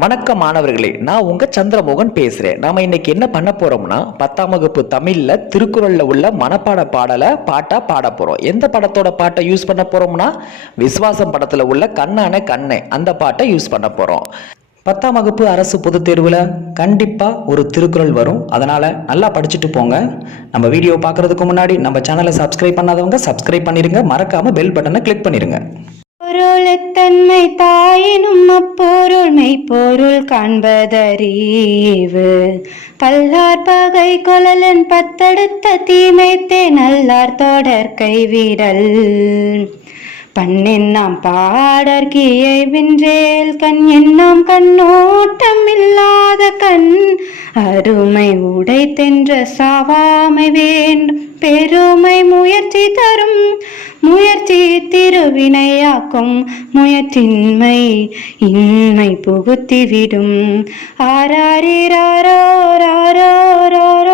வணக்கம் மாணவர்களே, நான் உங்க சந்திரமோகன் பேசுறேன். நாம இன்னைக்கு என்ன பண்ண போறோம்னா 10ஆம் வகுப்பு தமிழ்ல திருக்குறள்ல உள்ள மனப்பாட பாடலை பாட்டா பாட போறோம். எந்த படத்தோட பாட்டை யூஸ் பண்ண போறோம்னா விஸ்வாசம் படத்துல உள்ள கண்ணான கண்ணே அந்த பாட்டை யூஸ் பண்ண போறோம். 10ஆம் வகுப்பு அரசு பொதுத் தேர்வுல கண்டிப்பா ஒரு திருக்குறள் வரும். அதனால நல்லா படிச்சுட்டு போங்க. நம்ம வீடியோ பார்க்கறதுக்கு முன்னாடி நம்ம சேனலை சப்ஸ்கிரைப் பண்ணாதவங்க சப்ஸ்கிரைப் பண்ணிருங்க. மறக்காம பெல் பட்டனை கிளிக் பண்ணிருங்க. பொருளத்தன்மை தாயினும் அப்பொருள் மெய்ப்பொருள் காண்பதறிவு கல்லார் பகை கொலலன் பத்தடுத்த தீமைத்தே நல்லார் தொடர் கைவிடல் பண்ணென்னாம் பாடற்கியை வின்றேல் கண் என்னாம் கண்ணோட்டம் இல்லாத கண் அருமை உடை தென்ற சாவாமை வேண்டும் பெருமை முயற்சி தரும் முயற்சி திருவினையாக்கும் முயற்சின்மை இன்மை புகுத்திவிடும் ஆராரிராரோ ராரோ ராரோ